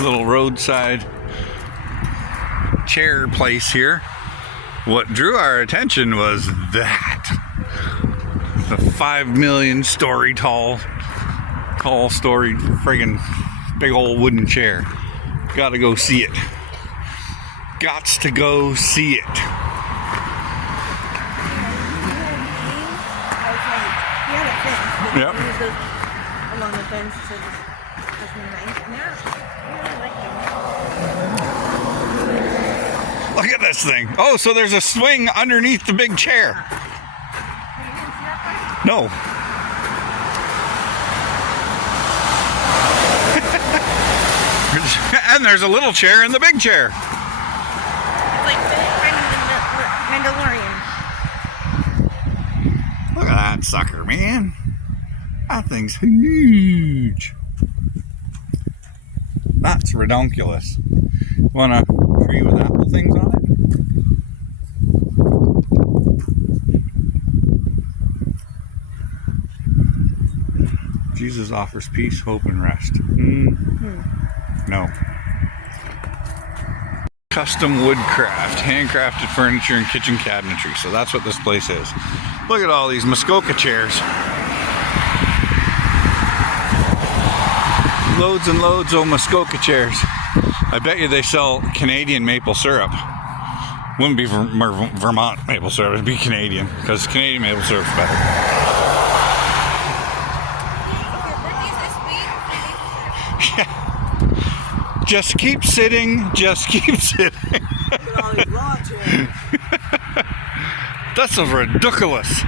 Little roadside chair place here. What drew our attention was that the 5 million story tall story friggin' big old wooden chair. Gotta go see it. Gots to go see it. Yep. Along the fence to Look at this thing. Oh, so there's a swing underneath the big chair. No. And there's a little chair in the big chair. It's like Mandalorian. Look at that sucker, man. That thing's huge. That's redonkulous. Want a tree with apple things on it? Jesus offers peace, hope, and rest. No. Custom woodcraft, handcrafted furniture and kitchen cabinetry. So that's what this place is. Look at all these Muskoka chairs. Loads and loads of Muskoka chairs. I bet you they sell Canadian maple syrup. Wouldn't be Vermont maple syrup, it'd be Canadian, because Canadian maple syrup's better. Yeah. Just keep sitting, just keep sitting. Look at all these lawn chairs. That's so ridiculous.